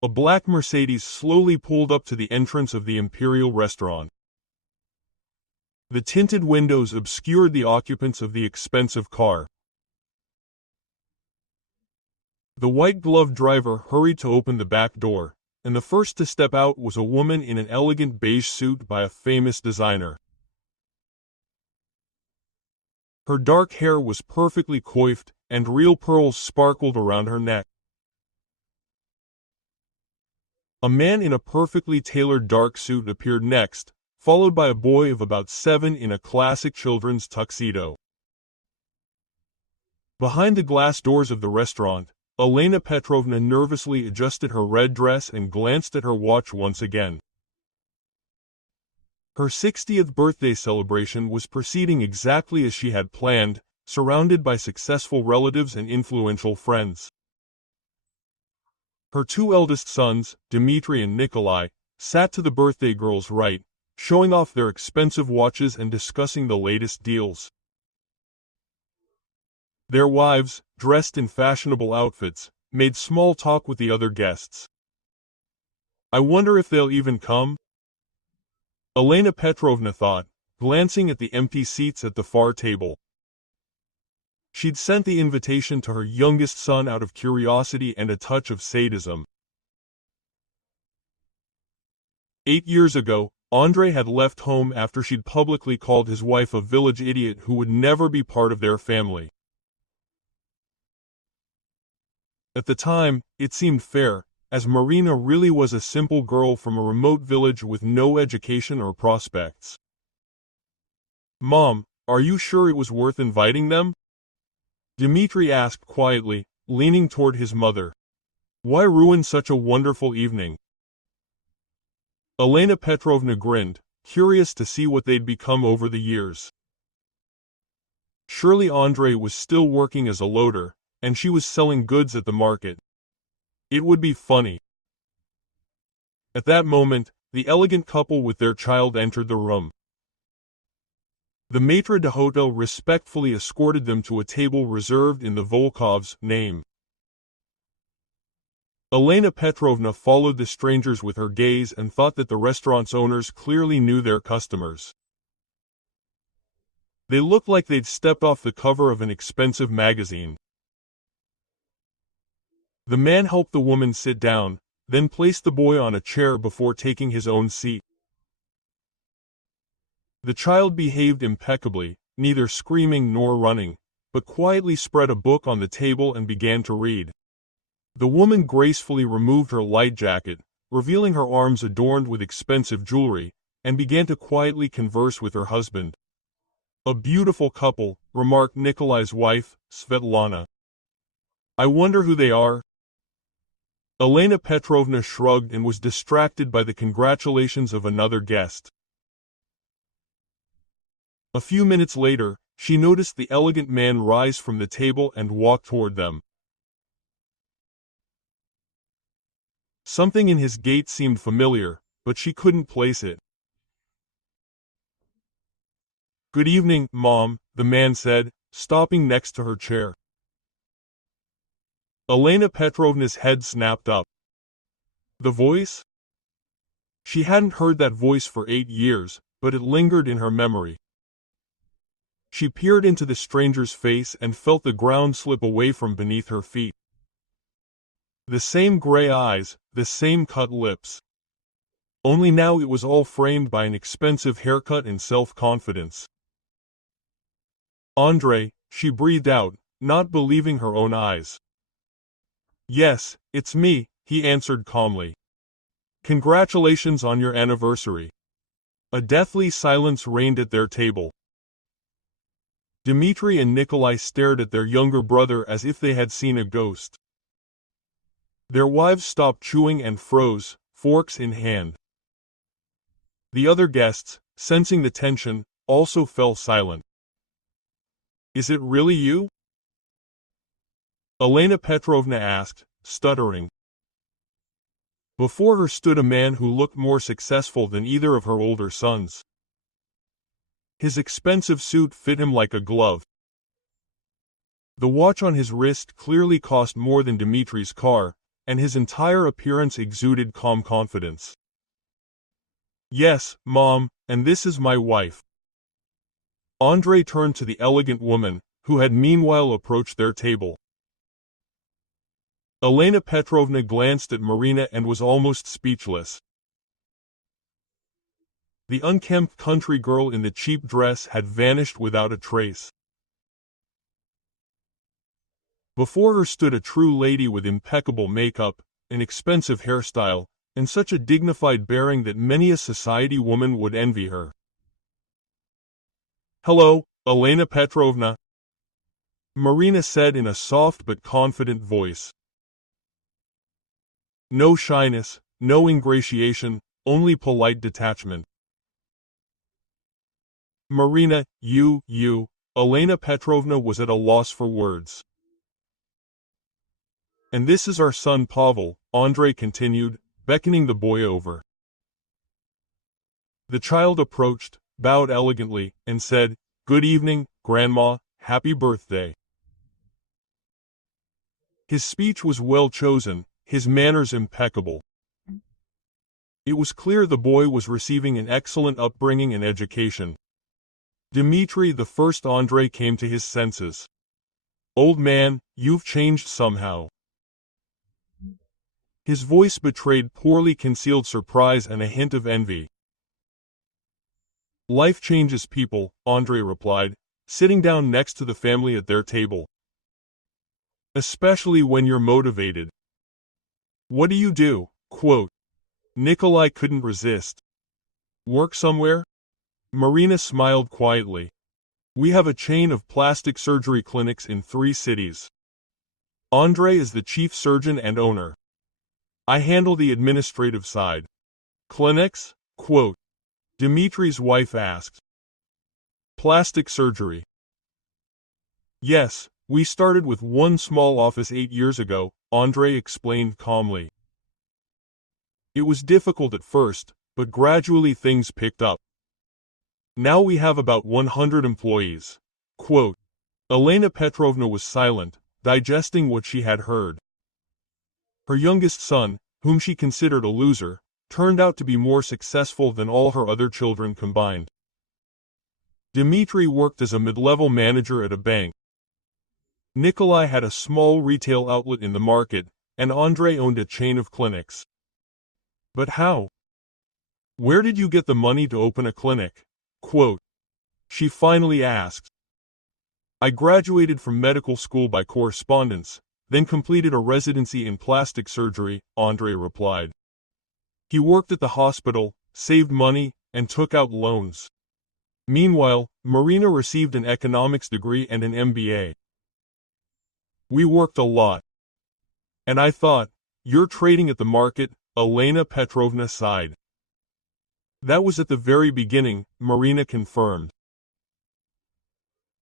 A black Mercedes slowly pulled up to the entrance of the Imperial restaurant. The tinted windows obscured the occupants of the expensive car. The white-gloved driver hurried to open the back door, and the first to step out was a woman in an elegant beige suit by a famous designer. Her dark hair was perfectly coiffed, and real pearls sparkled around her neck. A man in a perfectly tailored dark suit appeared next, followed by a boy of about 7 in a classic children's tuxedo. Behind the glass doors of the restaurant, Elena Petrovna nervously adjusted her red dress and glanced at her watch once again. Her 60th birthday celebration was proceeding exactly as she had planned, surrounded by successful relatives and influential friends. Her 2 eldest sons, Dmitry and Nikolai, sat to the birthday girl's right, showing off their expensive watches and discussing the latest deals. Their wives, dressed in fashionable outfits, made small talk with the other guests. "I wonder if they'll even come?" Elena Petrovna thought, glancing at the empty seats at the far table. She'd sent the invitation to her youngest son out of curiosity and a touch of sadism. 8 years ago, Andrei had left home after she'd publicly called his wife a village idiot who would never be part of their family. At the time, it seemed fair, as Marina really was a simple girl from a remote village with no education or prospects. "Mom, are you sure it was worth inviting them?" Dmitry asked quietly, leaning toward his mother. "Why ruin such a wonderful evening?" Elena Petrovna grinned, curious to see what they'd become over the years. Surely Andrei was still working as a loader, and she was selling goods at the market. It would be funny. At that moment, the elegant couple with their child entered the room. The maître d'hôtel respectfully escorted them to a table reserved in the Volkov's name. Elena Petrovna followed the strangers with her gaze and thought that the restaurant's owners clearly knew their customers. They looked like they'd stepped off the cover of an expensive magazine. The man helped the woman sit down, then placed the boy on a chair before taking his own seat. The child behaved impeccably, neither screaming nor running, but quietly spread a book on the table and began to read. The woman gracefully removed her light jacket, revealing her arms adorned with expensive jewelry, and began to quietly converse with her husband. "A beautiful couple," remarked Nikolai's wife, Svetlana. "I wonder who they are?" Elena Petrovna shrugged and was distracted by the congratulations of another guest. A few minutes later, she noticed the elegant man rise from the table and walk toward them. Something in his gait seemed familiar, but she couldn't place it. "Good evening, Mom," the man said, stopping next to her chair. Elena Petrovna's head snapped up. The voice? She hadn't heard that voice for 8 years, but it lingered in her memory. She peered into the stranger's face and felt the ground slip away from beneath her feet. The same gray eyes, the same cut lips. Only now it was all framed by an expensive haircut and self-confidence. "Andrei," she breathed out, not believing her own eyes. "Yes, it's me," he answered calmly. "Congratulations on your anniversary." A deathly silence reigned at their table. Dmitry and Nikolai stared at their younger brother as if they had seen a ghost. Their wives stopped chewing and froze, forks in hand. The other guests, sensing the tension, also fell silent. "Is it really you?" Elena Petrovna asked, stuttering. Before her stood a man who looked more successful than either of her older sons. His expensive suit fit him like a glove. The watch on his wrist clearly cost more than Dmitry's car, and his entire appearance exuded calm confidence. "Yes, Mom, and this is my wife." Andrei turned to the elegant woman, who had meanwhile approached their table. Elena Petrovna glanced at Marina and was almost speechless. The unkempt country girl in the cheap dress had vanished without a trace. Before her stood a true lady with impeccable makeup, an expensive hairstyle, and such a dignified bearing that many a society woman would envy her. "Hello, Elena Petrovna," Marina said in a soft but confident voice. No shyness, no ingratiation, only polite detachment. "Marina, you, Elena Petrovna was at a loss for words. "And this is our son Pavel," Andrei continued, beckoning the boy over. The child approached, bowed elegantly, and said, "Good evening, Grandma, happy birthday." His speech was well chosen, his manners impeccable. It was clear the boy was receiving an excellent upbringing and education. Dmitri, the first Andrei came to his senses. "Old man, you've changed somehow." His voice betrayed poorly concealed surprise and a hint of envy. "Life changes people," Andrei replied, sitting down next to the family at their table. "Especially when you're motivated." "What do you do?" Quote. Nikolai couldn't resist. "Work somewhere?" Marina smiled quietly. "We have a chain of plastic surgery clinics in 3 cities. Andrei is the chief surgeon and owner. I handle the administrative side." "Clinics?" Quote. Dmitri's wife asked. "Plastic surgery." "Yes, we started with one small office 8 years ago," Andrei explained calmly. "It was difficult at first, but gradually things picked up. Now we have about 100 employees." Quote. Elena Petrovna was silent, digesting what she had heard. Her youngest son, whom she considered a loser, turned out to be more successful than all her other children combined. Dmitri worked as a mid-level manager at a bank. Nikolai had a small retail outlet in the market, and Andrei owned a chain of clinics. "But how? Where did you get the money to open a clinic?" Quote. She finally asked. "I graduated from medical school by correspondence, then completed a residency in plastic surgery," Andrei replied. He worked at the hospital, saved money, and took out loans. Meanwhile, Marina received an economics degree and an MBA. "We worked a lot. And I thought, you're trading at the market," Elena Petrovna sighed. "That was at the very beginning," Marina confirmed.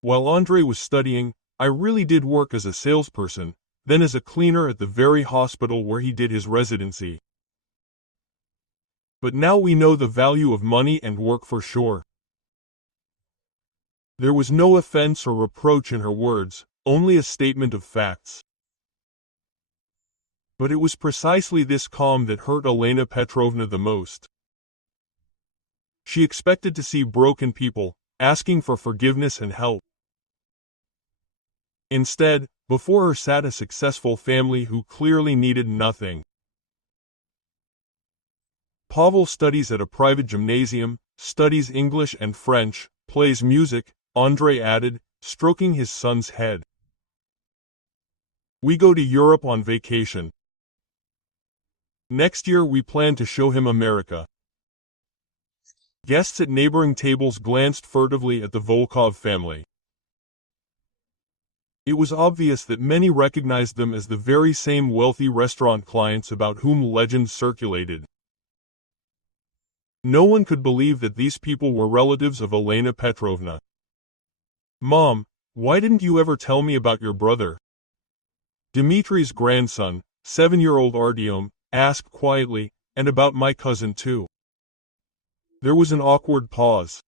"While Andrei was studying, I really did work as a salesperson, then as a cleaner at the very hospital where he did his residency. But now we know the value of money and work for sure." There was no offense or reproach in her words, only a statement of facts. But it was precisely this calm that hurt Elena Petrovna the most. She expected to see broken people, asking for forgiveness and help. Instead, before her sat a successful family who clearly needed nothing. Pavel studies at a private gymnasium, studies English and French, plays music, Andrei added, stroking his son's head. "We go to Europe on vacation. Next year we plan to show him America." Guests at neighboring tables glanced furtively at the Volkov family. It was obvious that many recognized them as the very same wealthy restaurant clients about whom legends circulated. No one could believe that these people were relatives of Elena Petrovna. "Mom, why didn't you ever tell me about your brother?" Dmitri's grandson, 7-year-old Artyom, asked quietly, "And about my cousin too." There was an awkward pause.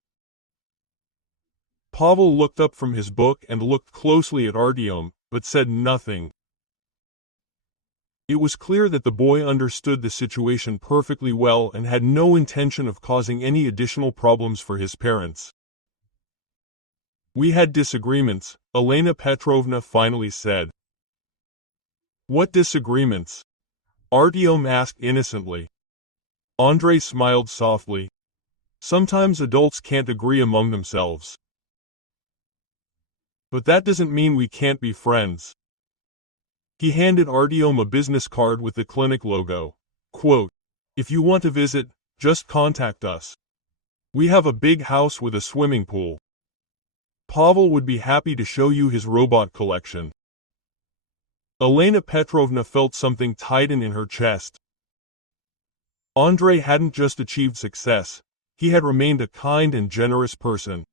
Pavel looked up from his book and looked closely at Artyom, but said nothing. It was clear that the boy understood the situation perfectly well and had no intention of causing any additional problems for his parents. "We had disagreements," Elena Petrovna finally said. "What disagreements?" Artyom asked innocently. Andrei smiled softly. "Sometimes adults can't agree among themselves. But that doesn't mean we can't be friends." He handed Artyom a business card with the clinic logo. Quote, "If you want to visit, just contact us. We have a big house with a swimming pool. Pavel would be happy to show you his robot collection." Elena Petrovna felt something tighten in her chest. Andrei hadn't just achieved success, he had remained a kind and generous person.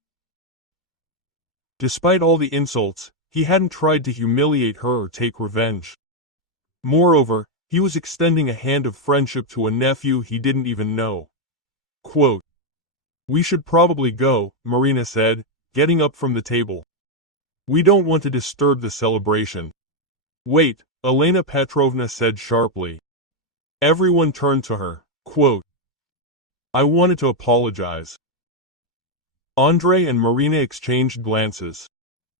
Despite all the insults, he hadn't tried to humiliate her or take revenge. Moreover, he was extending a hand of friendship to a nephew he didn't even know. Quote, "We should probably go," Marina said, getting up from the table. "We don't want to disturb the celebration." "Wait," Elena Petrovna said sharply. Everyone turned to her. Quote, "I wanted to apologize." Andrei and Marina exchanged glances.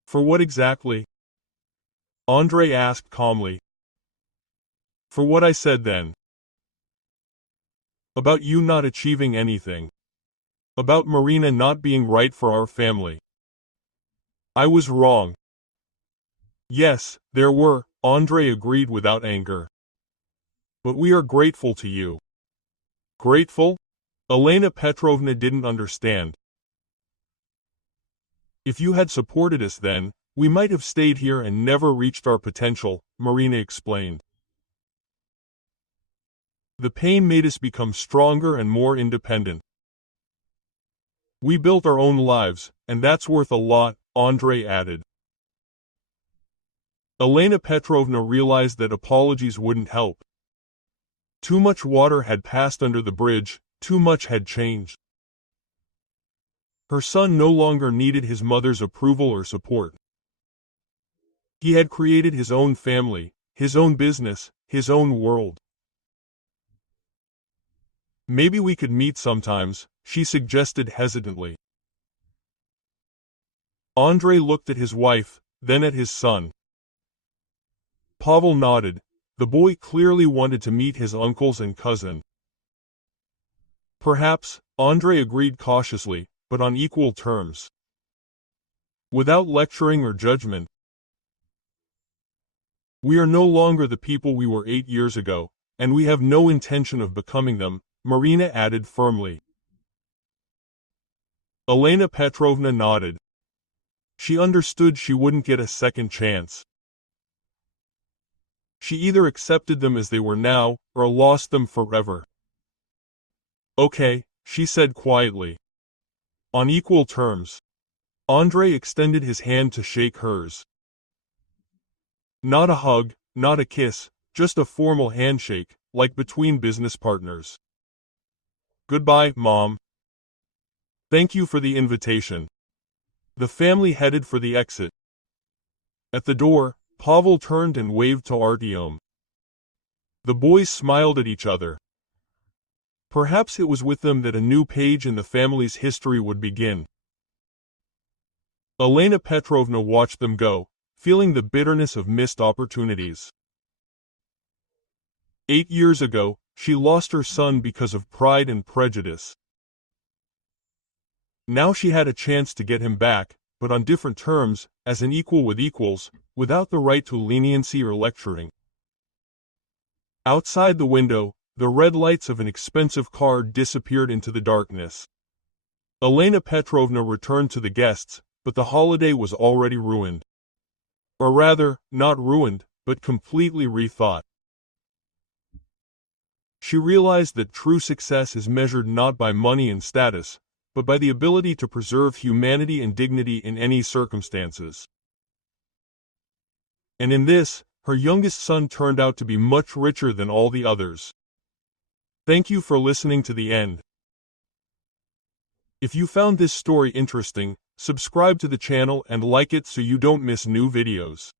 "For what exactly?" Andrei asked calmly. "For what I said then. About you not achieving anything. About Marina not being right for our family. I was wrong." "Yes, there were," Andrei agreed without anger. "But we are grateful to you." "Grateful?" Elena Petrovna didn't understand. "If you had supported us then, we might have stayed here and never reached our potential," Marina explained. "The pain made us become stronger and more independent. We built our own lives, and that's worth a lot," Andrei added. Elena Petrovna realized that apologies wouldn't help. Too much water had passed under the bridge, too much had changed. Her son no longer needed his mother's approval or support. He had created his own family, his own business, his own world. "Maybe we could meet sometimes," she suggested hesitantly. Andrei looked at his wife, then at his son. Pavel nodded. The boy clearly wanted to meet his uncles and cousin. "Perhaps," Andrei agreed cautiously, "but on equal terms. Without lecturing or judgment. We are no longer the people we were 8 years ago, and we have no intention of becoming them," Marina added firmly. Elena Petrovna nodded. She understood she wouldn't get a second chance. She either accepted them as they were now, or lost them forever. "Okay," she said quietly. "On equal terms." Andrei extended his hand to shake hers. Not a hug, not a kiss, just a formal handshake, like between business partners. "Goodbye, Mom. Thank you for the invitation." The family headed for the exit. At the door, Pavel turned and waved to Artyom. The boys smiled at each other. Perhaps it was with them that a new page in the family's history would begin. Elena Petrovna watched them go, feeling the bitterness of missed opportunities. 8 years ago, she lost her son because of pride and prejudice. Now she had a chance to get him back, but on different terms, as an equal with equals, without the right to leniency or lecturing. Outside the window, the red lights of an expensive car disappeared into the darkness. Elena Petrovna returned to the guests, but the holiday was already ruined. Or rather, not ruined, but completely rethought. She realized that true success is measured not by money and status, but by the ability to preserve humanity and dignity in any circumstances. And in this, her youngest son turned out to be much richer than all the others. Thank you for listening to the end. If you found this story interesting, subscribe to the channel and like it so you don't miss new videos.